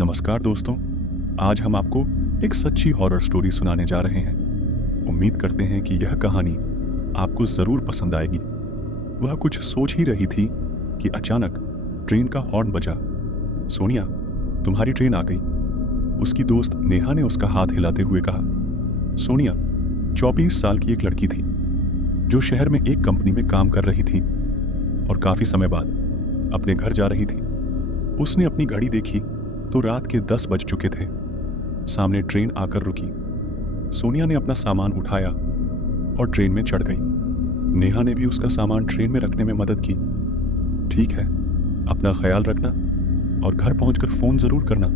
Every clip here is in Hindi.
नमस्कार दोस्तों। आज हम आपको एक सच्ची हॉरर स्टोरी सुनाने जा रहे हैं। उम्मीद करते हैं कि यह कहानी आपको ज़रूर पसंद आएगी। वह कुछ सोच ही रही थी कि अचानक ट्रेन का हॉर्न बजा। सोनिया, तुम्हारी ट्रेन आ गई, उसकी दोस्त नेहा ने उसका हाथ हिलाते हुए कहा। सोनिया 24 साल की एक लड़की थी जो शहर में एक कंपनी में काम कर रही थी और काफ़ी समय बाद अपने घर जा रही थी। उसने अपनी घड़ी देखी तो रात के 10 बज चुके थे। सामने ट्रेन आकर रुकी। सोनिया ने अपना सामान उठाया और ट्रेन में चढ़ गई। नेहा ने भी उसका सामान ट्रेन में रखने में मदद की। ठीक है, अपना ख्याल रखना और घर पहुंचकर फ़ोन ज़रूर करना,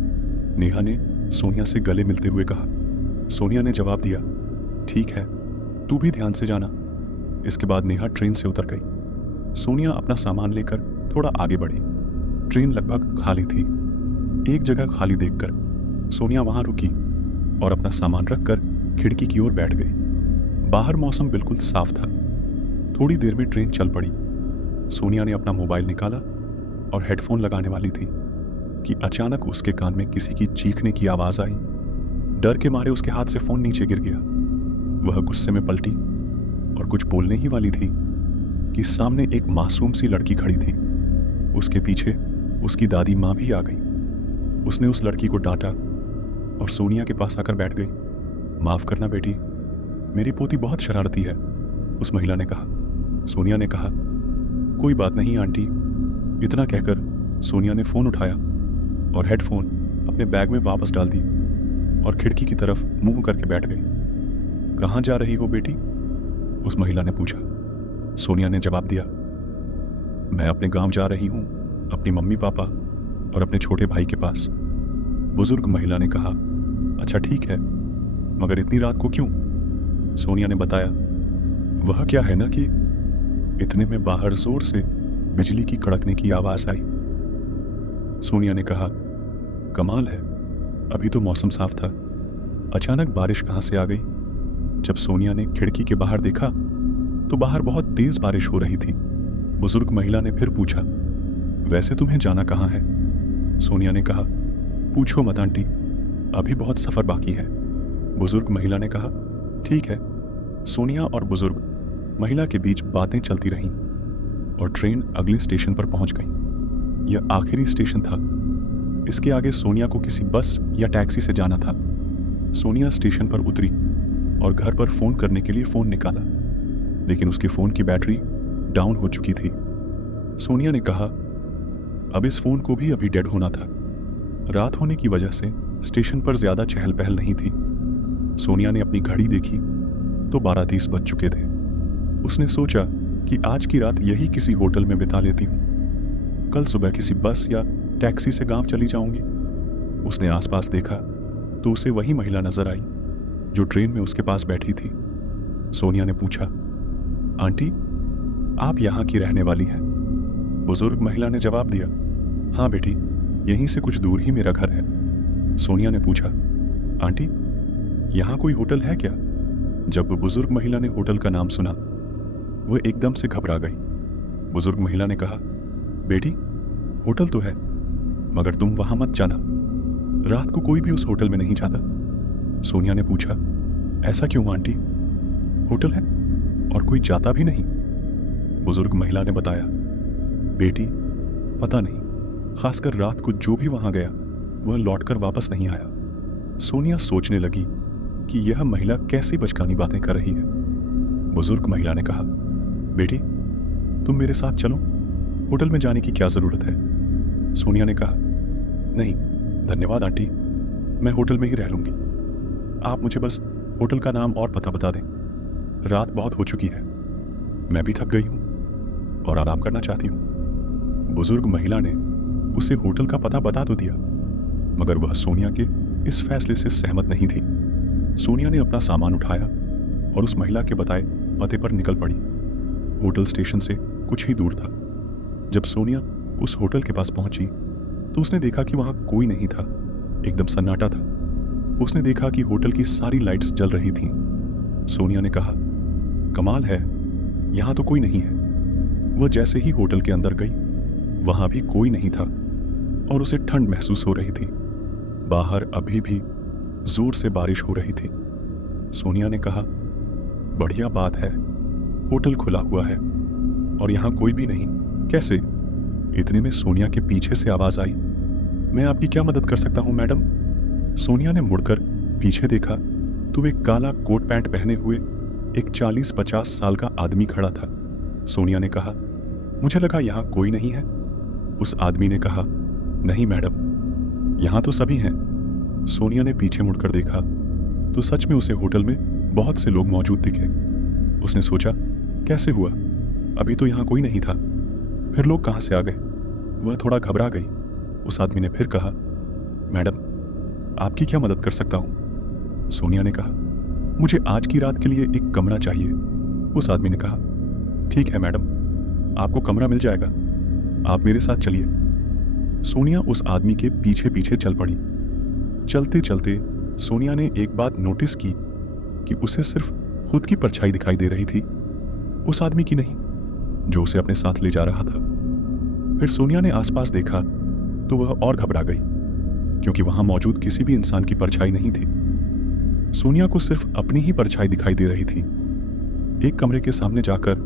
नेहा ने सोनिया से गले मिलते हुए कहा। सोनिया ने जवाब दिया, ठीक है, तू भी ध्यान से जाना। इसके बाद नेहा ट्रेन से उतर गई। सोनिया अपना सामान लेकर थोड़ा आगे बढ़ी। ट्रेन लगभग खाली थी। एक जगह खाली देखकर सोनिया वहां रुकी और अपना सामान रखकर खिड़की की ओर बैठ गई। बाहर मौसम बिल्कुल साफ था। थोड़ी देर में ट्रेन चल पड़ी। सोनिया ने अपना मोबाइल निकाला और हेडफोन लगाने वाली थी कि अचानक उसके कान में किसी की चीखने की आवाज आई। डर के मारे उसके हाथ से फोन नीचे गिर गया। वह गुस्से में पलटी और कुछ बोलने ही वाली थी कि सामने एक मासूम सी लड़की खड़ी थी। उसके पीछे उसकी दादी माँ भी आ गई। उसने उस लड़की को डांटा और सोनिया के पास आकर बैठ गई। माफ करना बेटी, मेरी पोती बहुत शरारती है, उस महिला ने कहा। सोनिया ने कहा, कोई बात नहीं आंटी। इतना कहकर सोनिया ने फोन उठाया और हेडफोन अपने बैग में वापस डाल दी और खिड़की की तरफ मुंह करके बैठ गई। कहाँ जा रही हो बेटी? उस महिला ने पूछा। सोनिया ने जवाब दिया, मैं अपने गांव जा रही हूँ, अपनी मम्मी पापा और अपने छोटे भाई के पास। बुजुर्ग महिला ने कहा, अच्छा ठीक है, मगर इतनी रात को क्यों? सोनिया ने बताया, वह क्या है ना कि इतने में बाहर जोर से बिजली की कड़कने की आवाज आई। सोनिया ने कहा, कमाल है, अभी तो मौसम साफ था, अचानक बारिश कहाँ से आ गई? जब सोनिया ने खिड़की के बाहर देखा तो बाहर बहुत तेज बारिश हो रही थी। बुजुर्ग महिला ने फिर पूछा, वैसे तुम्हें जाना कहाँ है? सोनिया ने कहा, पूछो मत आंटी, अभी बहुत सफर बाकी है। बुजुर्ग महिला ने कहा, ठीक है। सोनिया और बुजुर्ग महिला के बीच बातें चलती रहीं और ट्रेन अगले स्टेशन पर पहुंच गई। यह आखिरी स्टेशन था। इसके आगे सोनिया को किसी बस या टैक्सी से जाना था। सोनिया स्टेशन पर उतरी और घर पर फोन करने के लिए फोन निकाला, लेकिन उसके फोन की बैटरी डाउन हो चुकी थी। सोनिया ने कहा, अब इस फोन को भी अभी डेड होना था। रात होने की वजह से स्टेशन पर ज्यादा चहल पहल नहीं थी। सोनिया ने अपनी घड़ी देखी तो 12:30 बज चुके थे। उसने सोचा कि आज की रात यही किसी होटल में बिता लेती हूँ, कल सुबह किसी बस या टैक्सी से गांव चली जाऊंगी। उसने आसपास देखा तो उसे वही महिला नजर आई जो ट्रेन में उसके पास बैठी थी। सोनिया ने पूछा, आंटी, आप यहाँ की रहने वाली हैं? बुजुर्ग महिला ने जवाब दिया, हाँ बेटी, यहीं से कुछ दूर ही मेरा घर है। सोनिया ने पूछा, आंटी, यहाँ कोई होटल है क्या? जब बुजुर्ग महिला ने होटल का नाम सुना वह एकदम से घबरा गई। बुजुर्ग महिला ने कहा, बेटी, होटल तो है, मगर तुम वहां मत जाना, रात को कोई भी उस होटल में नहीं जाता। सोनिया ने पूछा, ऐसा क्यों आंटी? होटल है और कोई जाता भी नहीं। बुजुर्ग महिला ने बताया, बेटी, पता नहीं, खासकर रात को जो भी वहां गया वह लौटकर वापस नहीं आया। सोनिया सोचने लगी कि यह महिला कैसी बचकानी बातें कर रही है। बुजुर्ग महिला ने कहा, बेटी, तुम मेरे साथ चलो, होटल में जाने की क्या जरूरत है? सोनिया ने कहा, नहीं धन्यवाद आंटी, मैं होटल में ही रह लूंगी। आप मुझे बस होटल का नाम और पता बता दें। रात बहुत हो चुकी है, मैं भी थक गई हूं और आराम करना चाहती हूं। बुजुर्ग महिला ने उसे होटल का पता बता तो दिया, मगर वह सोनिया के इस फैसले से सहमत नहीं थी। सोनिया ने अपना सामान उठाया और उस महिला के बताए पते पर निकल पड़ी। होटल स्टेशन से कुछ ही दूर था। जब सोनिया उस होटल के पास पहुंची तो उसने देखा कि वहां कोई नहीं था, एकदम सन्नाटा था। उसने देखा कि होटल की सारी लाइट्स जल रही थीं। सोनिया ने कहा, कमाल है, यहां तो कोई नहीं है। वह जैसे ही होटल के अंदर गई वहां भी कोई नहीं था और उसे ठंड महसूस हो रही थी। बाहर अभी भी जोर से बारिश हो रही थी। सोनिया ने कहा, बढ़िया बात है, होटल खुला हुआ है और यहाँ कोई भी नहीं, कैसे? इतने में सोनिया के पीछे से आवाज आई, मैं आपकी क्या मदद कर सकता हूँ मैडम? सोनिया ने मुड़कर पीछे देखा तो एक काला कोट पैंट पहने हुए एक 40-50 साल का आदमी खड़ा था। सोनिया ने कहा, मुझे लगा यहाँ कोई नहीं है। उस आदमी ने कहा, नहीं मैडम, यहाँ तो सभी हैं। सोनिया ने पीछे मुड़कर देखा तो सच में उसे होटल में बहुत से लोग मौजूद दिखे। उसने सोचा, कैसे हुआ? अभी तो यहाँ कोई नहीं था, फिर लोग कहाँ से आ गए? वह थोड़ा घबरा गई। उस आदमी ने फिर कहा, मैडम, आपकी क्या मदद कर सकता हूँ? सोनिया ने कहा, मुझे आज की रात के लिए एक कमरा चाहिए। उस आदमी ने कहा, ठीक है मैडम, आपको कमरा मिल जाएगा, आप मेरे साथ चलिए। सोनिया उस आदमी के पीछे पीछे चल पड़ी। चलते चलते सोनिया ने एक बात नोटिस की कि उसे सिर्फ खुद की परछाई दिखाई दे रही थी, उस आदमी की नहीं जो उसे अपने साथ ले जा रहा था। फिर सोनिया ने आसपास देखा तो वह और घबरा गई, क्योंकि वहां मौजूद किसी भी इंसान की परछाई नहीं थी। सोनिया को सिर्फ अपनी ही परछाई दिखाई दे रही थी। एक कमरे के सामने जाकर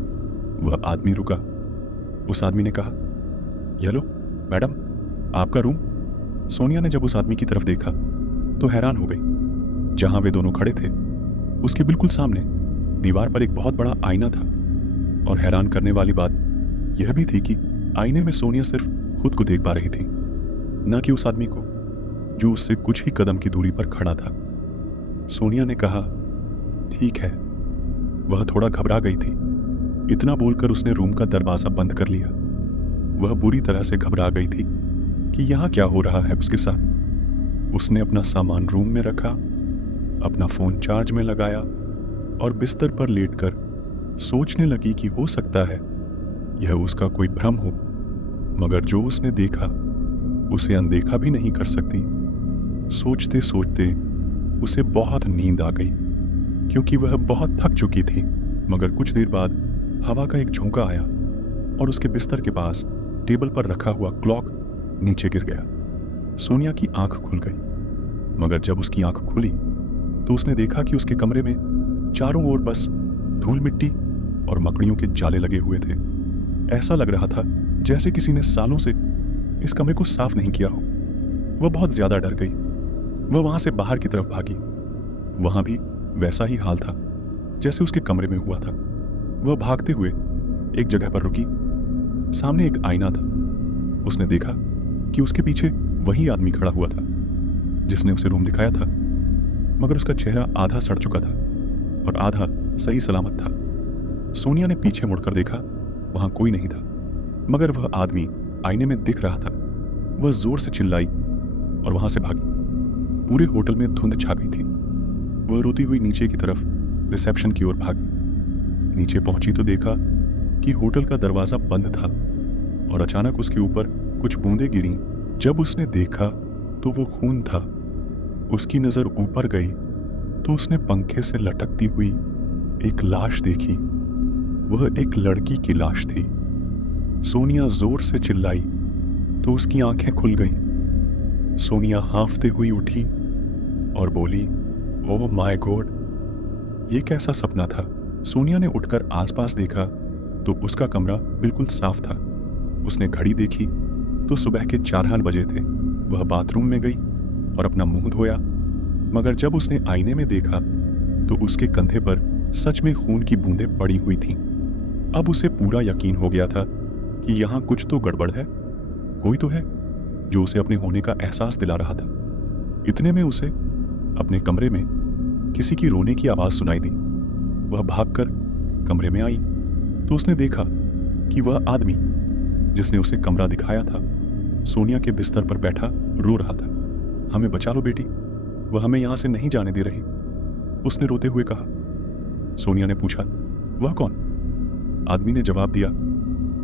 वह आदमी रुका। उस आदमी ने कहा, हेलो मैडम, आपका रूम? सोनिया ने जब उस आदमी की तरफ देखा तो हैरान हो गई। जहां वे दोनों खड़े थे उसके बिल्कुल सामने दीवार पर एक बहुत बड़ा आईना था, और हैरान करने वाली बात यह भी थी कि आईने में सोनिया सिर्फ खुद को देख पा रही थी, न कि उस आदमी को जो उससे कुछ ही कदम की दूरी पर खड़ा था। सोनिया ने कहा, ठीक है। वह थोड़ा घबरा गई थी। इतना बोलकर उसने रूम का दरवाजा बंद कर लिया। वह बुरी तरह से घबरा गई थी कि यहाँ क्या हो रहा है उसके साथ। उसने अपना सामान रूम में रखा, अपना फोन चार्ज में लगाया और बिस्तर पर लेटकर सोचने लगी कि हो सकता है यह उसका कोई भ्रम हो, मगर जो उसने देखा उसे अनदेखा भी नहीं कर सकती। सोचते सोचते उसे बहुत नींद आ गई, क्योंकि वह बहुत थक चुकी थी। मगर कुछ देर बाद हवा का एक झोंका आया और उसके बिस्तर के पास टेबल पर रखा हुआ क्लॉक नीचे गिर गया। सोनिया की आंख खुल गई, मगर जब उसकी आंख खुली तो उसने देखा कि उसके कमरे में चारों ओर बस धूल मिट्टी और मकड़ियों के जाले लगे हुए थे। ऐसा लग रहा था जैसे किसी ने सालों से इस कमरे को साफ नहीं किया हो। वह बहुत ज्यादा डर गई। वह वहां से बाहर की तरफ भागी। वहां भी वैसा ही हाल था जैसे उसके कमरे में हुआ था। वह भागते हुए एक जगह पर रुकी। सामने एक आईना था। उसने देखा कि उसके पीछे वही आदमी खड़ा हुआ था जिसने उसे रूम दिखाया था, मगर उसका चेहरा आधा सड़ चुका था और आधा सही सलामत था। सोनिया ने पीछे मुड़कर देखा, वहां कोई नहीं था, मगर वह आदमी आईने में दिख रहा था। वह जोर से चिल्लाई और वहां से भागी। पूरे होटल में धुंध छा गई थी। वह रोती हुई नीचे की तरफ रिसेप्शन की ओर भागी। नीचे पहुंची तो देखा कि होटल का दरवाजा बंद था और अचानक उसके ऊपर कुछ बूंदें गिरी। जब उसने देखा तो वो खून था। उसकी नजर ऊपर गई तो उसने पंखे से लटकती हुई एक लाश देखी। वह एक लड़की की लाश थी। सोनिया जोर से चिल्लाई तो उसकी आंखें खुल गईं। सोनिया हांफते हुई उठी और बोली, ओह माय गॉड, ये कैसा सपना था? सोनिया ने उठकर आसपास देखा तो उसका कमरा बिल्कुल साफ था। उसने घड़ी देखी तो सुबह के 4 बजे थे। वह बाथरूम में गई और अपना मुंह धोया, मगर जब उसने आईने में देखा तो उसके कंधे पर सच में खून की बूंदें पड़ी हुई थीं। अब उसे पूरा यकीन हो गया था कि यहाँ कुछ तो गड़बड़ है। कोई तो है जो उसे अपने होने का एहसास दिला रहा था। इतने में उसे अपने कमरे में किसी की रोने की आवाज सुनाई दी। वह भागकर कमरे में आई तो उसने देखा कि वह आदमी जिसने उसे कमरा दिखाया था सोनिया के बिस्तर पर बैठा रो रहा था। हमें बचा लो बेटी, वह हमें यहां से नहीं जाने दे रही, उसने रोते हुए कहा। सोनिया ने पूछा, वह कौन? आदमी ने जवाब दिया,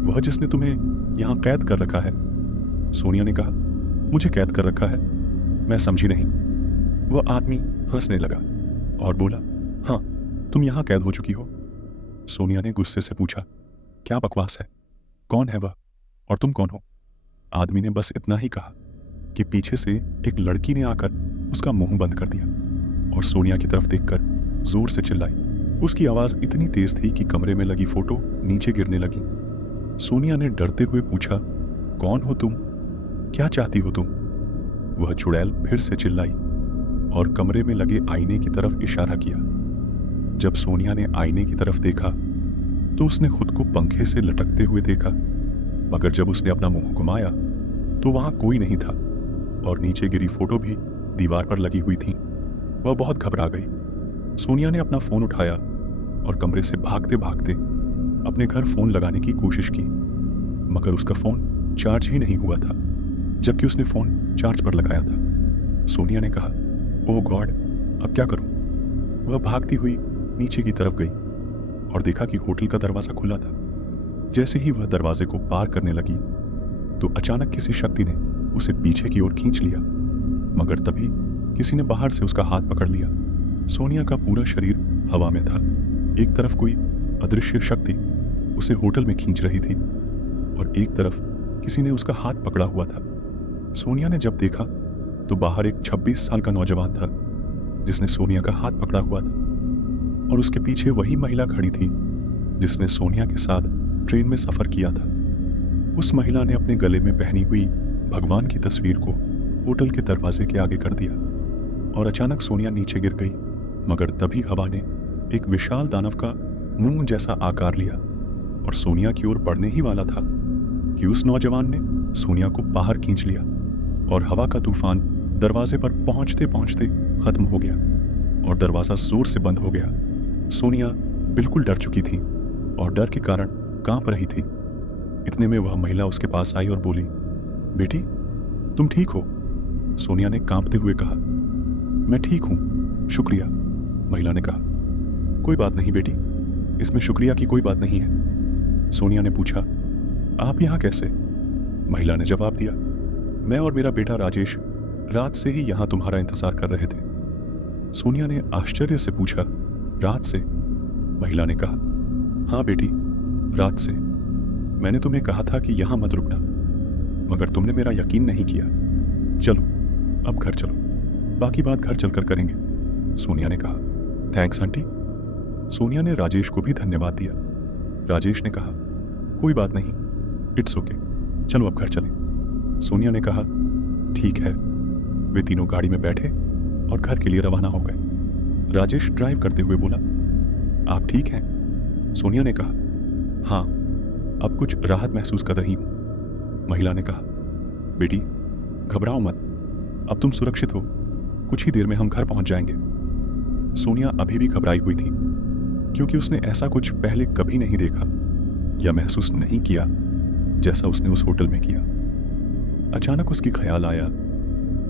वह जिसने तुम्हें यहां कैद कर रखा है। सोनिया ने कहा, मुझे कैद कर रखा है? मैं समझी नहीं। वह आदमी हंसने लगा और बोला, हाँ, तुम यहां कैद हो चुकी हो। सोनिया ने गुस्से से पूछा, क्या बकवास है? कौन है वह और तुम कौन हो? आदमी ने बस इतना ही कहा कि पीछे से एक लड़की ने आकर उसका मुंह बंद कर दिया और सोनिया की तरफ देखकर जोर से चिल्लाई। उसकी आवाज इतनी तेज थी कि कमरे में लगी फोटो नीचे गिरने लगी। सोनिया ने डरते हुए पूछा, कौन हो तुम? क्या चाहती हो तुम? वह चुड़ैल फिर से चिल्लाई और कमरे में लगे आईने की तरफ इशारा किया। जब सोनिया ने आईने की तरफ देखा तो उसने खुद को पंखे से लटकते हुए देखा, मगर जब उसने अपना मुंह घुमाया तो वहां कोई नहीं था और नीचे गिरी फोटो भी दीवार पर लगी हुई थी। वह बहुत घबरा गई। सोनिया ने अपना फोन उठाया और कमरे से भागते भागते अपने घर फोन लगाने की कोशिश की, मगर उसका फोन चार्ज ही नहीं हुआ था, जबकि उसने फोन चार्ज पर लगाया था। सोनिया ने कहा, ओह गॉड, अब क्या करूं? वह भागती हुई नीचे की तरफ गई और देखा कि होटल का दरवाजा खुला था। जैसे ही वह दरवाजे को पार करने लगी तो अचानक किसी शक्ति ने उसे पीछे की ओर खींच लिया, मगर तभी किसी ने बाहर से उसका हाथ पकड़ लिया। सोनिया का पूरा शरीर हवा में था। एक तरफ कोई अदृश्य शक्ति उसे होटल में खींच रही थी और एक तरफ किसी ने उसका हाथ पकड़ा हुआ था। सोनिया ने जब देखा तो बाहर एक 26 साल का नौजवान था जिसने सोनिया का हाथ पकड़ा हुआ था और उसके पीछे वही महिला खड़ी थी जिसने सोनिया के साथ ट्रेन में सफर किया था। उस महिला ने अपने गले में पहनी हुई भगवान की तस्वीर को होटल के दरवाजे के आगे कर दिया और अचानक सोनिया नीचे गिर गई, मगर तभी हवा ने एक विशाल दानव का मुंह जैसा आकार लिया और सोनिया की ओर बढ़ने ही वाला था कि उस नौजवान ने सोनिया को बाहर खींच लिया और हवा का तूफान दरवाजे पर पहुंचते पहुंचते खत्म हो गया और दरवाजा जोर से बंद हो गया। सोनिया बिल्कुल डर चुकी थी और डर के कारण कांप रही थी। इतने में वह महिला उसके पास आई और बोली, बेटी तुम ठीक हो? सोनिया ने कांपते हुए कहा, मैं ठीक हूं, शुक्रिया। महिला ने कहा, कोई बात नहीं बेटी, इसमें शुक्रिया की कोई बात नहीं है। सोनिया ने पूछा, आप यहां कैसे? महिला ने जवाब दिया, मैं और मेरा बेटा राजेश रात से ही यहां तुम्हारा इंतजार कर रहे थे। सोनिया ने आश्चर्य से पूछा, रात से? महिला ने कहा, हाँ बेटी, रात से। मैंने तुम्हें कहा था कि यहां मत रुकना, मगर तुमने मेरा यकीन नहीं किया। चलो अब घर चलो, बाकी बात घर चलकर करेंगे। सोनिया ने कहा, थैंक्स आंटी। सोनिया ने राजेश को भी धन्यवाद दिया। राजेश ने कहा, कोई बात नहीं, इट्स ओके, चलो अब घर चलें। सोनिया ने कहा, ठीक है। वे तीनों गाड़ी में बैठे और घर के लिए रवाना हो गए। राजेश ड्राइव करते हुए बोला, आप ठीक हैं? सोनिया ने कहा, हाँ, अब कुछ राहत महसूस कर रही हूं। महिला ने कहा, बेटी घबराओ मत, अब तुम सुरक्षित हो, कुछ ही देर में हम घर पहुंच जाएंगे। सोनिया अभी भी घबराई हुई थी क्योंकि उसने ऐसा कुछ पहले कभी नहीं देखा या महसूस नहीं किया जैसा उसने उस होटल में किया। अचानक उसकी ख्याल आया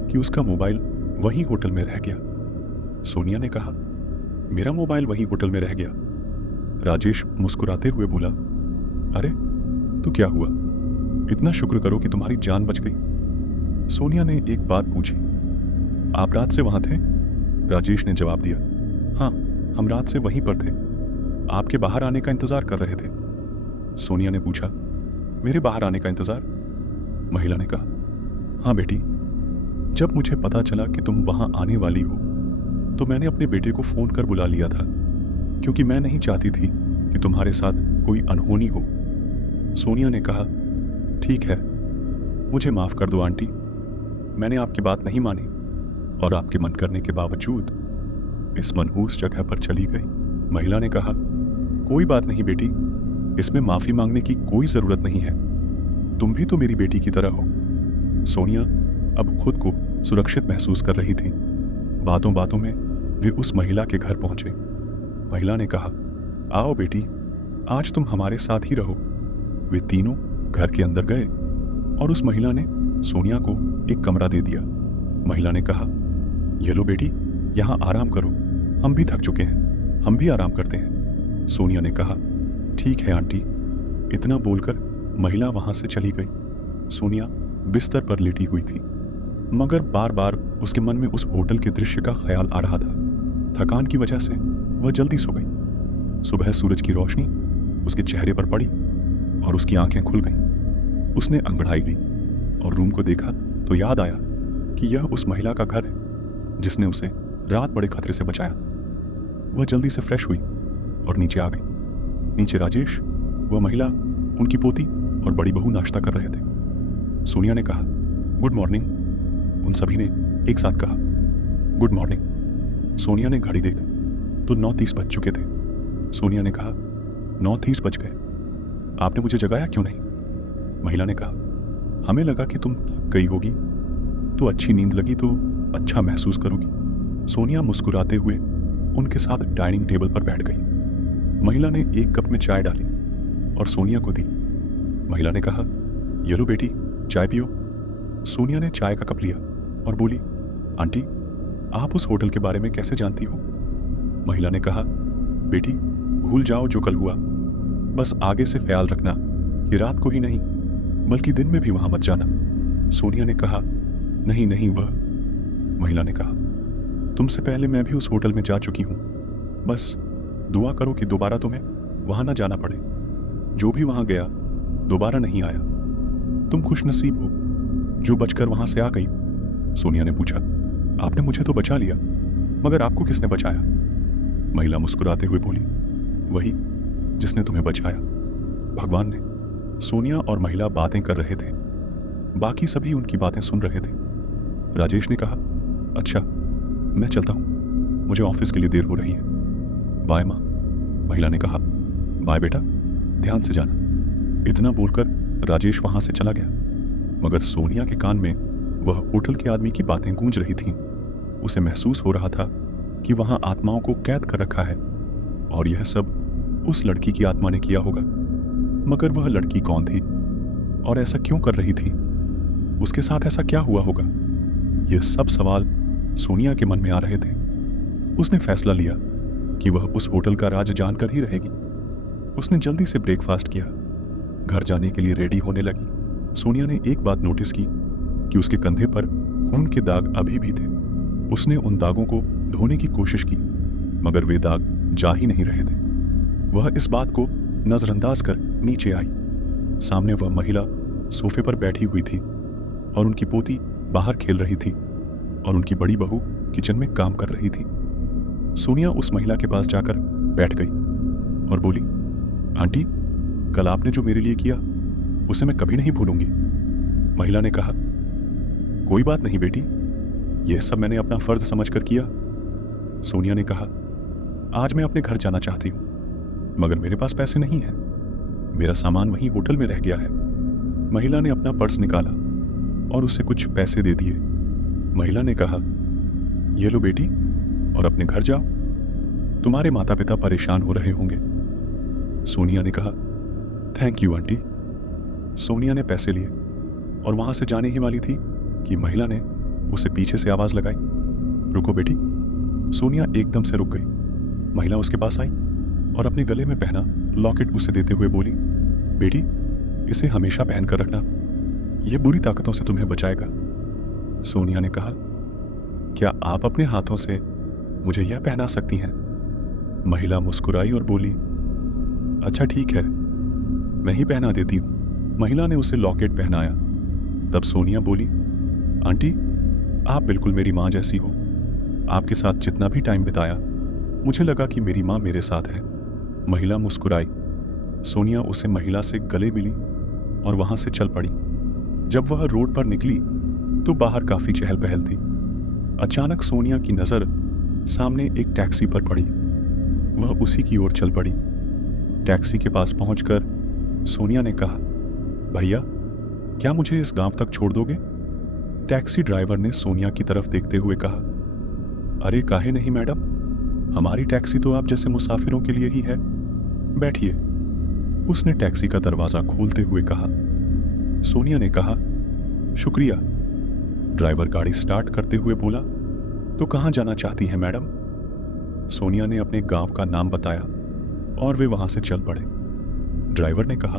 कि उसका मोबाइल वहीं होटल में रह गया। सोनिया ने कहा, मेरा मोबाइल वहीं होटल में रह गया। राजेश मुस्कुराते हुए बोला, अरे तो क्या हुआ? इतना शुक्र करो कि तुम्हारी जान बच गई। सोनिया ने एक बात पूछी, आप रात से वहां थे? राजेश ने जवाब दिया, हाँ, हम रात से वहीं पर थे, आपके बाहर आने का इंतजार कर रहे थे। सोनिया ने पूछा, मेरे बाहर आने का इंतजार? महिला ने कहा, हाँ बेटी, जब मुझे पता चला कि तुम वहां आने वाली हो तो मैंने अपने बेटे को फोन कर बुला लिया था, क्योंकि मैं नहीं चाहती थी कि तुम्हारे साथ कोई अनहोनी हो। सोनिया ने कहा, ठीक है, मुझे माफ कर दो आंटी, मैंने आपकी बात नहीं मानी और आपके मन करने के बावजूद इस मनहूस जगह पर चली गई। महिला ने कहा, कोई बात नहीं बेटी, इसमें माफी मांगने की कोई जरूरत नहीं है, तुम भी तो मेरी बेटी की तरह हो। सोनिया अब खुद को सुरक्षित महसूस कर रही थी। बातों बातों में वे उस महिला के घर पहुंचे। महिला ने कहा, आओ बेटी, आज तुम हमारे साथ ही रहो। वे तीनों घर के अंदर गए और उस महिला ने सोनिया को एक कमरा दे दिया। महिला ने कहा, ये लो बेटी, यहाँ आराम करो, हम भी थक चुके हैं, हम भी आराम करते हैं। सोनिया ने कहा, ठीक है आंटी। इतना बोलकर महिला वहां से चली गई। सोनिया बिस्तर पर लेटी हुई थी, मगर बार बार उसके मन में उस होटल के दृश्य का ख्याल आ रहा था। थकान की वजह से वह जल्दी सो गई। सुबह सूरज की रोशनी उसके चेहरे पर पड़ी और उसकी आंखें खुल गईं। उसने अंगड़ाई ली और रूम को देखा तो याद आया कि यह उस महिला का घर है जिसने उसे रात बड़े खतरे से बचाया। वह जल्दी से फ्रेश हुई और नीचे आ गई। नीचे राजेश, वह महिला, उनकी पोती और बड़ी बहू नाश्ता कर रहे थे। सोनिया ने कहा, गुड मॉर्निंग। उन सभी ने एक साथ कहा, गुड मॉर्निंग। सोनिया ने घड़ी देखा तो 9:30 बज चुके थे। सोनिया ने कहा, 9:30 बज गए, आपने मुझे जगाया क्यों नहीं? महिला ने कहा, हमें लगा कि तुम थक गई होगी, तो अच्छी नींद लगी तो अच्छा महसूस करोगी। सोनिया मुस्कुराते हुए उनके साथ डाइनिंग टेबल पर बैठ गई। महिला ने एक कप में चाय डाली और सोनिया को दी। महिला ने कहा, ये लो बेटी, चाय पियो। सोनिया ने चाय का कप लिया और बोली, आंटी, आप उस होटल के बारे में कैसे जानती हो? महिला ने कहा, बेटी, भूल जाओ जो कल हुआ, बस आगे से ख्याल रखना कि रात को ही नहीं बल्कि दिन में भी वहां मत जाना। सोनिया ने कहा, नहीं नहीं, वह। महिला ने कहा, तुमसे पहले मैं भी उस होटल में जा चुकी हूं, बस दुआ करो कि दोबारा तुम्हें वहां ना जाना पड़े। जो भी वहां गया दोबारा नहीं आया। तुम खुशनसीब हो जो बचकर वहां से आ गई। सोनिया ने पूछा, आपने मुझे तो बचा लिया, मगर आपको किसने बचाया? महिला मुस्कुराते हुए बोली, वही जिसने तुम्हें बचाया, भगवान ने। सोनिया और महिला बातें कर रहे थे। बाकी सभी उनकी बातें सुन रहे थे। राजेश ने कहा, अच्छा, मैं चलता हूं, मुझे ऑफिस के लिए देर हो रही है। बाय माँ। महिला ने कहा, बाय बेटा, ध्यान से जाना। इतना बोलकर राजेश वहां से चला गया, मगर सोनिया के कान में वह होटल के आदमी की बातें गूंज रही थीं। उसे महसूस हो रहा था कि वहां आत्माओं को कैद कर रखा है और यह सब उस लड़की की आत्मा ने किया होगा। मगर वह लड़की कौन थी और ऐसा क्यों कर रही थी? उसके साथ ऐसा क्या हुआ होगा? यह सब सवाल सोनिया के मन में आ रहे थे। उसने फैसला लिया कि वह उस होटल का राज जानकर ही रहेगी। उसने जल्दी से ब्रेकफास्ट किया, घर जाने के लिए रेडी होने लगी। सोनिया ने एक बात नोटिस की कि उसके कंधे पर खून के दाग अभी भी थे। उसने उन दागों को धोने की कोशिश की, मगर वे दाग जा ही नहीं रहे थे। वह इस बात को नजरअंदाज कर नीचे आई। सामने वह महिला सोफे पर बैठी हुई थी और उनकी पोती बाहर खेल रही थी और उनकी बड़ी बहू किचन में काम कर रही थी। सोनिया उस महिला के पास जाकर बैठ गई और बोली, आंटी, कल आपने जो मेरे लिए किया उसे मैं कभी नहीं भूलूंगी। महिला ने कहा, कोई बात नहीं बेटी, यह सब मैंने अपना फर्ज समझकर किया। सोनिया ने कहा, आज मैं अपने घर जाना चाहती हूं, मगर मेरे पास पैसे नहीं हैं। मेरा सामान वहीं होटल में रह गया है। महिला ने अपना पर्स निकाला और उसे कुछ पैसे दे दिए। महिला ने कहा, ये लो बेटी, और अपने घर जाओ, तुम्हारे माता पिता परेशान हो रहे होंगे। सोनिया ने कहा, थैंक यू आंटी। सोनिया ने पैसे लिए और वहां से जाने ही वाली थी कि महिला ने उसे पीछे से आवाज लगाई, रुको बेटी। सोनिया एकदम से रुक गई। महिला उसके पास आई और अपने गले में पहना लॉकेट उसे देते हुए बोली, बेटी, इसे हमेशा पहन कर रखना, यह बुरी ताकतों से तुम्हें बचाएगा। सोनिया ने कहा, क्या आप अपने हाथों से मुझे यह पहना सकती हैं? महिला मुस्कुराई और बोली, अच्छा ठीक है, मैं ही पहना देती हूं। महिला ने उसे लॉकेट पहनाया। तब सोनिया बोली, आंटी, आप बिल्कुल मेरी माँ जैसी हो। आपके साथ जितना भी टाइम बिताया, मुझे लगा कि मेरी माँ मेरे साथ है। महिला मुस्कुराई। सोनिया उसे महिला से गले मिली और वहां से चल पड़ी। जब वह रोड पर निकली तो बाहर काफी चहल पहल थी। अचानक सोनिया की नजर सामने एक टैक्सी पर पड़ी। वह उसी की ओर चल पड़ी। टैक्सी के पास पहुंचकर सोनिया ने कहा, भैया, क्या मुझे इस गांव तक छोड़ दोगे? टैक्सी ड्राइवर ने सोनिया की तरफ देखते हुए कहा, अरे काहे नहीं मैडम, हमारी टैक्सी तो आप जैसे मुसाफिरों के लिए ही है, बैठिए। उसने टैक्सी का दरवाजा खोलते हुए कहा। सोनिया ने कहा, शुक्रिया। ड्राइवर गाड़ी स्टार्ट करते हुए बोला, तो कहां जाना चाहती हैं मैडम? सोनिया ने अपने गांव का नाम बताया और वे वहां से चल पड़े। ड्राइवर ने कहा,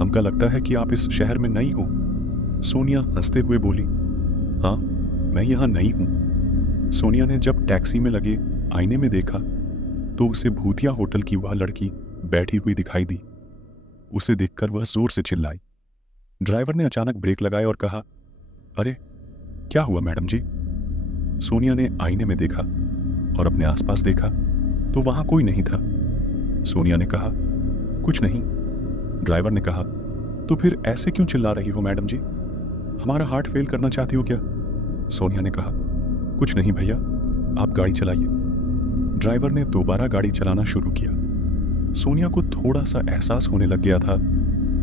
हमका लगता है कि आप इस शहर में नई हो। सोनिया हंसते हुए बोली, हाँ, मैं यहां नई हूं। सोनिया ने जब टैक्सी में लगे आईने में देखा तो उसे भूतिया होटल की वह लड़की बैठी हुई दिखाई दी। उसे देखकर वह जोर से चिल्लाई। ड्राइवर ने अचानक ब्रेक लगाए और कहा, अरे, क्या हुआ मैडम जी? सोनिया ने आईने में देखा और अपने आसपास देखा तो वहां कोई नहीं था। सोनिया ने कहा, कुछ नहीं। ड्राइवर ने कहा, तो फिर ऐसे क्यों चिल्ला रही हो मैडम जी? हमारा हार्ट फेल करना चाहती हो क्या? सोनिया ने कहा, कुछ नहीं भैया, आप गाड़ी चलाइए। ड्राइवर ने दोबारा गाड़ी चलाना शुरू किया। सोनिया को थोड़ा सा एहसास होने लग गया था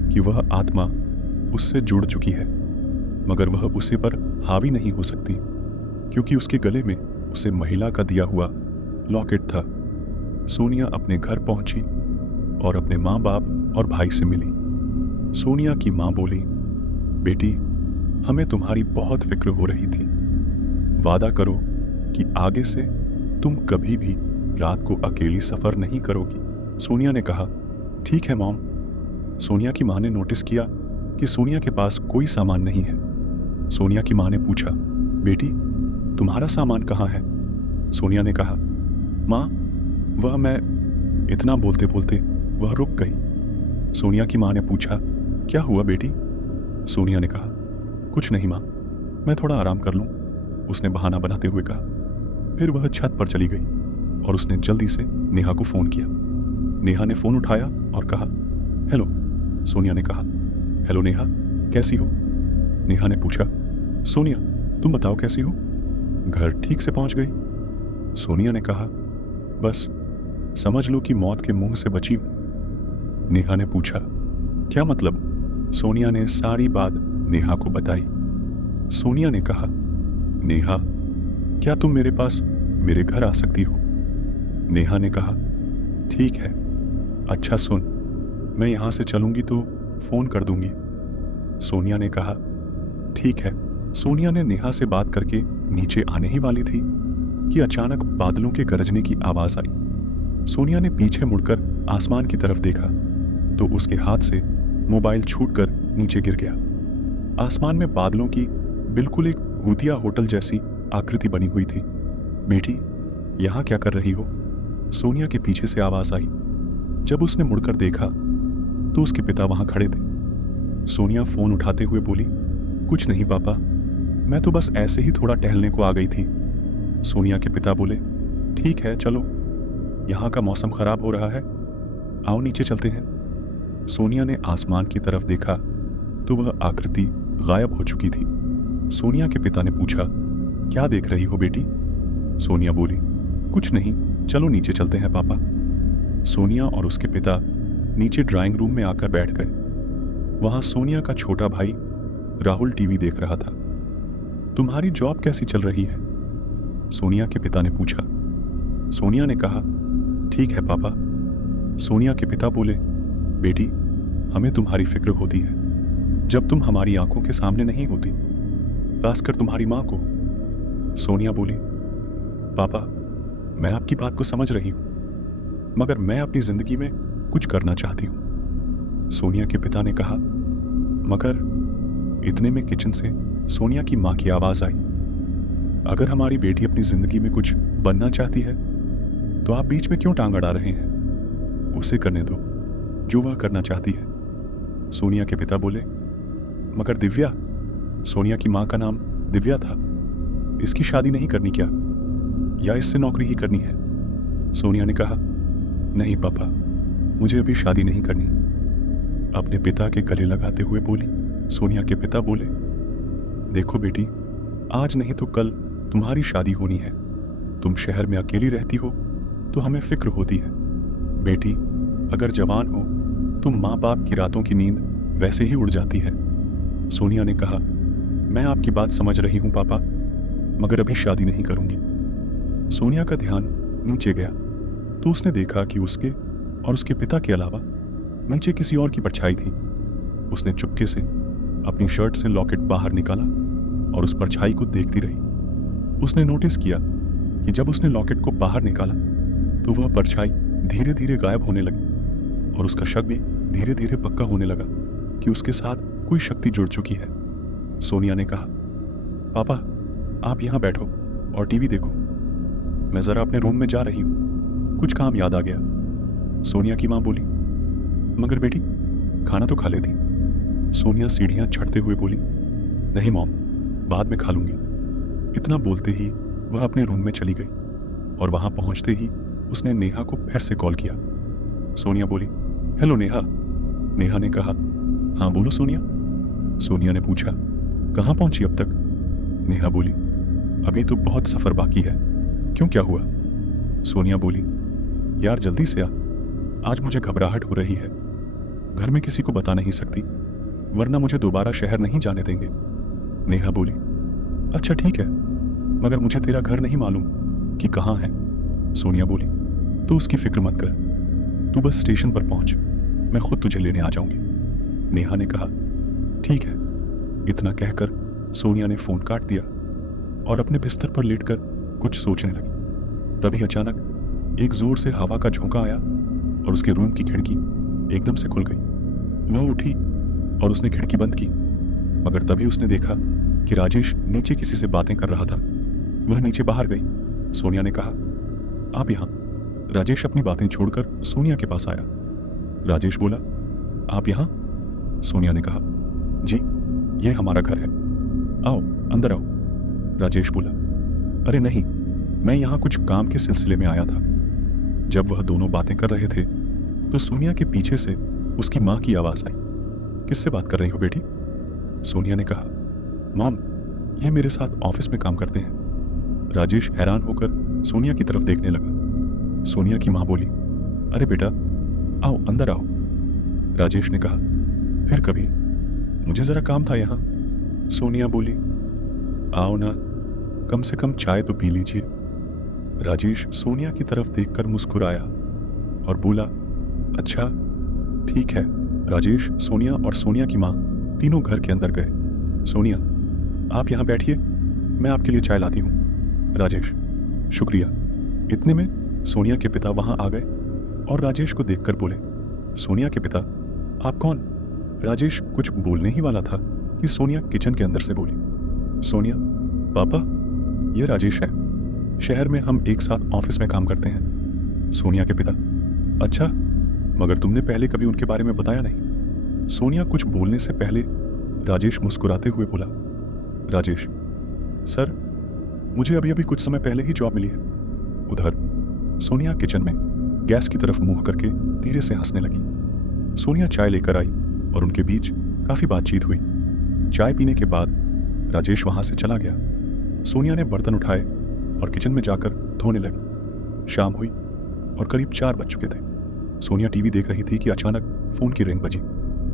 कि वह आत्मा उससे जुड़ चुकी है, मगर वह उसे पर हावी नहीं हो सकती क्योंकि उसके गले में उसे महिला का दिया हुआ लॉकेट था। सोनिया अपने घर पहुंची और अपने माँ बाप और भाई से मिली। सोनिया की माँ बोली, बेटी, हमें तुम्हारी बहुत फिक्र हो रही थी। वादा करो कि आगे से तुम कभी भी रात को अकेली सफर नहीं करोगी। सोनिया ने कहा, ठीक है मॉम। सोनिया की माँ ने नोटिस किया कि सोनिया के पास कोई सामान नहीं है। सोनिया की माँ ने पूछा, बेटी, तुम्हारा सामान कहाँ है? सोनिया ने कहा, माँ, वह मैं। इतना बोलते बोलते वह रुक गई। सोनिया की माँ ने पूछा, क्या हुआ बेटी? सोनिया ने कहा, कुछ नहीं माँ, मैं थोड़ा आराम कर लूँ, उसने बहाना बनाते हुए कहा। फिर वह छत पर चली गई और उसने जल्दी से नेहा को फ़ोन किया। नेहा ने फ़ोन उठाया और कहा, हेलो। सोनिया ने कहा, हेलो नेहा, कैसी हो? नेहा ने पूछा, सोनिया, तुम बताओ कैसी हो? घर ठीक से पहुंच गई? सोनिया ने कहा, बस समझ लो कि मौत के मुंह से बची हूं। नेहा ने पूछा, क्या मतलब? सोनिया ने सारी बात नेहा को बताई। सोनिया ने कहा, नेहा, क्या तुम मेरे पास मेरे घर आ सकती हो? नेहा ने कहा, ठीक है। अच्छा सुन, मैं यहां से चलूंगी तो फोन कर दूंगी। सोनिया ने कहा, ठीक है। सोनिया ने नेहा से बात करके नीचे आने ही वाली थी कि अचानक बादलों के गरजने की आवाज आई। सोनिया ने पीछे मुड़कर आसमान की तरफ देखा तो उसके हाथ से मोबाइल छूटकर नीचे गिर गया। आसमान में बादलों की बिल्कुल एक भूतिया होटल जैसी आकृति बनी हुई थी। बेटी, यहां क्या कर रही हो? सोनिया के पीछे से आवाज आई। जब उसने मुड़कर देखा तो उसके पिता वहां खड़े थे। सोनिया फोन उठाते हुए बोली, कुछ नहीं पापा, मैं तो बस ऐसे ही थोड़ा टहलने को आ गई थी। सोनिया के पिता बोले, ठीक है चलो, यहाँ का मौसम खराब हो रहा है, आओ नीचे चलते हैं। सोनिया ने आसमान की तरफ देखा तो वह आकृति गायब हो चुकी थी। सोनिया के पिता ने पूछा, क्या देख रही हो बेटी? सोनिया बोली, कुछ नहीं, चलो नीचे चलते हैं पापा। सोनिया और उसके पिता नीचे ड्राइंग रूम में आकर बैठ गए। वहां सोनिया का छोटा भाई राहुल टीवी देख रहा था। तुम्हारी जॉब कैसी चल रही है? सोनिया के पिता ने पूछा। सोनिया ने कहा, ठीक है पापा। सोनिया के पिता बोले, बेटी, हमें तुम्हारी फिक्र होती है जब तुम हमारी आंखों के सामने नहीं होती, खासकर तुम्हारी मां को। सोनिया बोली, पापा, मैं आपकी बात को समझ रही हूं, मगर मैं अपनी जिंदगी में कुछ करना चाहती हूं। सोनिया के पिता ने कहा, मगर इतने में किचन से सोनिया की मां की आवाज आई, अगर हमारी बेटी अपनी जिंदगी में कुछ बनना चाहती है तो आप बीच में क्यों टांग अड़ा रहे हैं? उसे करने दो जो वह करना चाहती है। सोनिया के पिता बोले, मगर दिव्या, सोनिया की मां का नाम दिव्या था, इसकी शादी नहीं करनी क्या, या इससे नौकरी ही करनी है? सोनिया ने कहा, नहीं पापा, मुझे अभी शादी नहीं करनी। अपने पिता के गले लगाते हुए बोली। सोनिया के पिता बोले, देखो बेटी, आज नहीं तो कल तुम्हारी शादी होनी है। तुम शहर में अकेली रहती हो तो हमें फिक्र होती है। बेटी, अगर जवान हो तो माँ बाप की रातों की नींद वैसे ही उड़ जाती है। सोनिया ने कहा, मैं आपकी बात समझ रही हूँ पापा, मगर अभी शादी नहीं करूंगी। सोनिया का ध्यान नीचे गया तो उसने देखा कि उसके और उसके पिता के अलावा नीचे किसी और की परछाई थी। उसने चुपके से अपनी शर्ट से लॉकेट बाहर निकाला और उस परछाई को देखती रही। उसने नोटिस किया कि जब उसने लॉकेट को बाहर निकाला तो वह परछाई धीरे धीरे गायब होने लगी और उसका शक भी धीरे धीरे पक्का होने लगा कि उसके साथ कोई शक्ति जुड़ चुकी है। सोनिया ने कहा, पापा, आप यहाँ बैठो और टीवी देखो, मैं जरा अपने रूम में जा रही हूँ, कुछ काम याद आ गया। सोनिया की माँ बोली, मगर बेटी, खाना तो खा लेती। सोनिया सीढ़ियां चढ़ते हुए बोली, नहीं मॉम, बाद में खा लूंगी। इतना बोलते ही वह अपने रूम में चली गई और वहां पहुंचते ही उसने नेहा को फिर से कॉल किया। सोनिया बोली, हेलो नेहा। नेहा ने कहा, हाँ बोलो सोनिया। सोनिया ने पूछा, कहाँ पहुंची अब तक? नेहा बोली, अभी तो बहुत सफर बाकी है। क्यों, क्या हुआ? सोनिया बोली, यार जल्दी से आ, आज मुझे घबराहट हो रही है। घर में किसी को बता नहीं सकती, वरना मुझे दोबारा शहर नहीं जाने देंगे। नेहा बोली, अच्छा ठीक है, मगर मुझे तेरा घर नहीं मालूम कि कहाँ है। सोनिया बोली, तू उसकी फिक्र मत कर, तू बस स्टेशन पर पहुंच, मैं खुद तुझे लेने आ जाऊंगी। नेहा ने कहा, ठीक है। इतना कहकर सोनिया ने फोन काट दिया और अपने बिस्तर पर लेटकर कुछ सोचने लगी। तभी अचानक एक जोर से हवा का झोंका आया और उसके रूम की खिड़की एकदम से खुल गई। वह उठी और उसने खिड़की बंद की, मगर तभी उसने देखा कि राजेश नीचे किसी से बातें कर रहा था। वह नीचे बाहर गई। सोनिया ने कहा, आप यहाँ। राजेश अपनी बातें छोड़कर सोनिया के पास आया। राजेश बोला, आप यहाँ? सोनिया ने कहा, जी, यह हमारा घर है, आओ अंदर आओ। राजेश बोला, अरे नहीं, मैं यहाँ कुछ काम के सिलसिले में आया था। जब वह दोनों बातें कर रहे थे तो सोनिया के पीछे से उसकी माँ की आवाज आई, किससे बात कर रही हो बेटी? सोनिया ने कहा, मॉम, ये मेरे साथ ऑफिस में काम करते हैं। राजेश हैरान होकर सोनिया की तरफ देखने लगा। सोनिया की माँ बोली, अरे बेटा, आओ अंदर आओ। राजेश ने कहा, फिर कभी, मुझे जरा काम था यहाँ। सोनिया बोली, आओ ना, कम से कम चाय तो पी लीजिए। राजेश सोनिया की तरफ देखकर मुस्कुराया और बोला, अच्छा ठीक है। राजेश, सोनिया और सोनिया की माँ तीनों घर के अंदर गए। सोनिया, आप यहाँ बैठिए, मैं आपके लिए चाय लाती हूँ। राजेश, शुक्रिया। इतने में सोनिया के पिता वहां आ गए और राजेश को देखकर बोले, सोनिया के पिता, आप कौन? राजेश कुछ बोलने ही वाला था कि सोनिया किचन के अंदर से बोली, सोनिया, पापा, ये राजेश है, शहर में हम एक साथ ऑफिस में काम करते हैं। सोनिया के पिता, अच्छा, मगर तुमने पहले कभी उनके बारे में बताया नहीं। सोनिया कुछ बोलने से पहले राजेश मुस्कुराते हुए बोला, राजेश, सर, मुझे अभी अभी कुछ समय पहले ही जॉब मिली है। उधर सोनिया किचन में गैस की तरफ मुंह करके धीरे से हंसने लगी। सोनिया चाय लेकर आई और उनके बीच काफी बातचीत हुई। चाय पीने के बाद राजेश वहां से चला गया। सोनिया ने बर्तन उठाए और किचन में जाकर धोने लगी। शाम हुई और करीब 4 बज चुके थे। सोनिया टीवी देख रही थी कि अचानक फोन की रिंग बजी।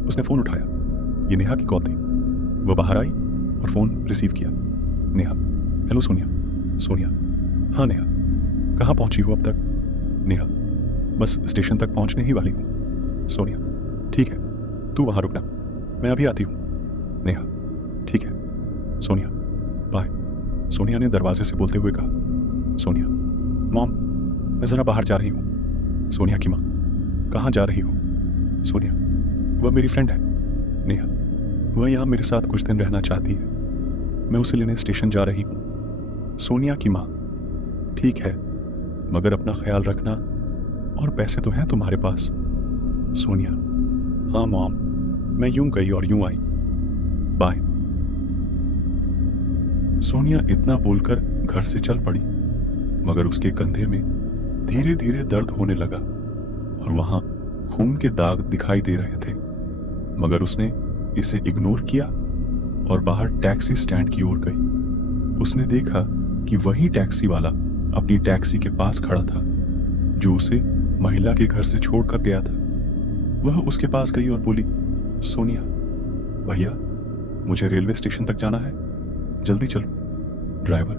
उसने फोन उठाया। ये नेहा की कॉल थी। वह बाहर आई और फोन रिसीव किया। नेहा, हेलो सोनिया। सोनिया, हाँ नेहा, कहाँ पहुंची हो अब तक? नेहा, बस स्टेशन तक पहुंचने ही वाली हूँ। सोनिया, ठीक है, तू वहां रुकना, मैं अभी आती हूँ। नेहा, ठीक है। सोनिया, बाय। सोनिया ने दरवाजे से बोलते हुए कहा। सोनिया, मॉम, मैं जरा बाहर जा रही हूँ। सोनिया की माँ, कहाँ जा रही हो? सोनिया, वह मेरी फ्रेंड है। नेहा, वह यहाँ मेरे साथ कुछ दिन रहना चाहती है, मैं उसे लेने स्टेशन जा रही हूँ। सोनिया की माँ, ठीक है, मगर अपना ख्याल रखना, और पैसे तो हैं तुम्हारे पास। सोनिया, हाँ मॉम, मैं यूं गई और यूं आई, बाय। सोनिया इतना बोलकर घर से चल पड़ी, मगर उसके कंधे में धीरे धीरे दर्द होने लगा और वहां खून के दाग दिखाई दे रहे थे। मगर उसने इसे इग्नोर किया और बाहर टैक्सी स्टैंड की ओर गई। उसने देखा कि वही टैक्सी वाला अपनी टैक्सी के पास खड़ा था जो उसे महिला के घर से छोड़कर गया था। वह उसके पास गई और बोली, सोनिया, भैया, मुझे रेलवे स्टेशन तक जाना है, जल्दी चलो। ड्राइवर,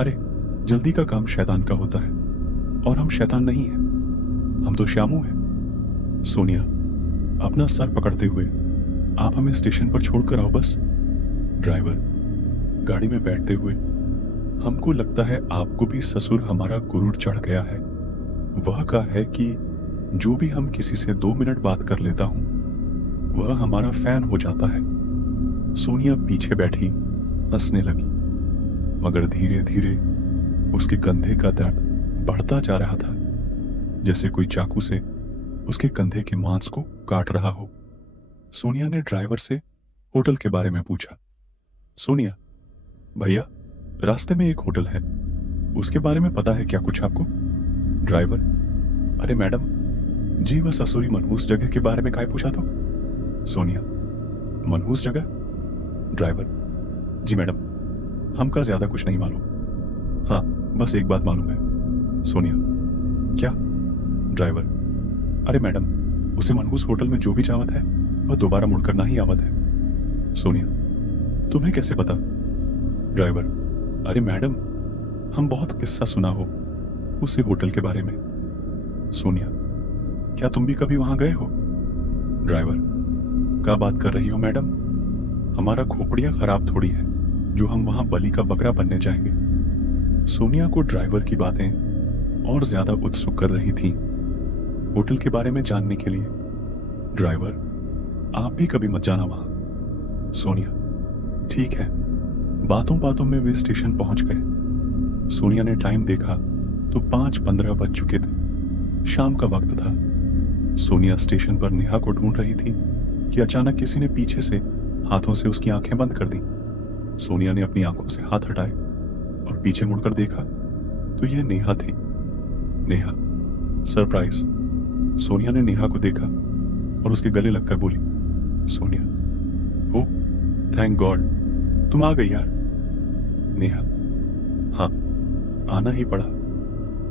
अरे जल्दी का काम शैतान का होता है और हम शैतान नहीं हैं, हम तो श्यामू हैं। सोनिया, अपना सर पकड़ते हुए, आप हमें स्टेशन पर छोड़कर आओ बस। ड्राइवर, गाड़ी में बैठते हुए, हमको लगता है आपको भी ससुर हमारा गुरूर चढ़ गया है। वह का है कि जो भी हम किसी से 2 मिनट बात कर लेता हूं, वह हमारा फैन हो जाता है। सोनिया पीछे बैठी हंसने लगी, मगर धीरे धीरे उसके कंधे का दर्द बढ़ता जा रहा था, जैसे कोई चाकू से उसके कंधे के मांस को काट रहा हो। सोनिया ने ड्राइवर से होटल के बारे में पूछा। सोनिया, भैया, रास्ते में एक होटल है, उसके बारे में पता है क्या कुछ आपको? ड्राइवर: अरे मैडम जी, वह ससुरी मनहूस जगह के बारे में काहे पूछा तो? सोनिया: मनहूस जगह? ड्राइवर: जी मैडम, हमका ज्यादा कुछ नहीं मालूम। हाँ, बस एक बात मालूम है। सोनिया: क्या? ड्राइवर: अरे मैडम, उसे मनहूस होटल में जो भी चावत है वह दोबारा मुड़कर ना ही आवत है। सोनिया: तुम्हें कैसे पता? ड्राइवर: अरे मैडम, हम बहुत किस्सा सुना हो उसी होटल के बारे में। सोनिया: क्या तुम भी कभी वहां गए हो? ड्राइवर: क्या बात कर रही हो मैडम, हमारा खोपड़िया खराब थोड़ी है जो हम वहां बलि का बकरा बनने जाएंगे। सोनिया को ड्राइवर की बातें और ज्यादा उत्सुक कर रही थी होटल के बारे में जानने के लिए। ड्राइवर: आप भी कभी मत जाना वहां। सोनिया: ठीक है। बातों बातों में वे स्टेशन पहुंच गए। सोनिया ने टाइम देखा तो 5:15 बज चुके थे। शाम का वक्त था। सोनिया स्टेशन पर नेहा को ढूंढ रही थी कि अचानक किसी ने पीछे से हाथों से उसकी आंखें बंद कर दी। सोनिया ने अपनी आंखों से हाथ हटाए और पीछे मुड़कर देखा तो यह नेहा थी। नेहा। सरप्राइज। सोनिया ने नेहा को देखा और उसके गले लगकर बोली, सोनिया: ओ थैंक गॉड, तुम आ गई यार। नेहा: हाँ, आना ही पड़ा,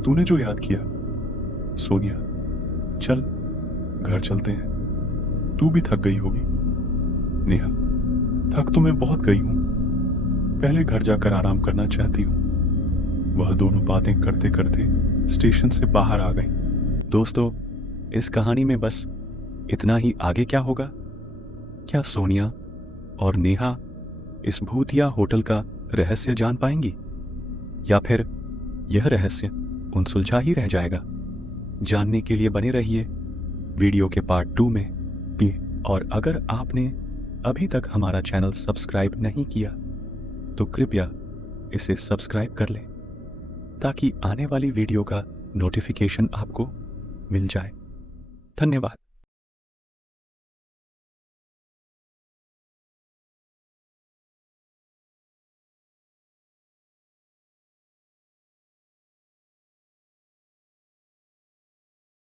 तूने जो याद किया। सोनिया: चल घर चलते हैं, तू भी थक गई होगी। नेहा: थक तो मैं बहुत गई हूं, पहले घर जाकर आराम करना चाहती हूँ। वह दोनों बातें करते करते स्टेशन से बाहर आ गई। दोस्तों, इस कहानी में बस इतना ही। आगे क्या होगा? क्या सोनिया और नेहा इस भूतिया होटल का रहस्य जान पाएंगी, या फिर यह रहस्य उन सुलझा ही रह जाएगा? जानने के लिए बने रहिए वीडियो के पार्ट 2 में भी। और अगर आपने अभी तक हमारा चैनल सब्सक्राइब नहीं किया तो कृपया इसे सब्सक्राइब कर लें ताकि आने वाली वीडियो का नोटिफिकेशन आपको मिल जाए। धन्यवाद।